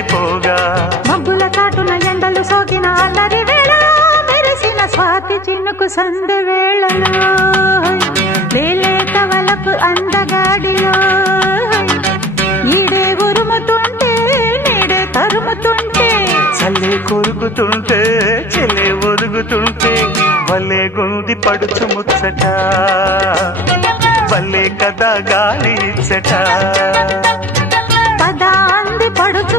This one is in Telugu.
చెరిగిపోగా మబ్బుల చాటున ఎండలు సోకిన అల్లరి వేళ మెరిసిన స్వాతి చినుకు సందె వేళలో లేలేత వలపు అందగాడిలో ఈడే ఉరుముతుంటే నీడే తరుముతుంటే చల్లే కొరుకుతుంటే చెల్లే ఒరుగుతుంటే వల్లే గుంది పడుచు ముచ్చట వల్లే కదా గాలి ఇచ్చట పద అంది పడుచు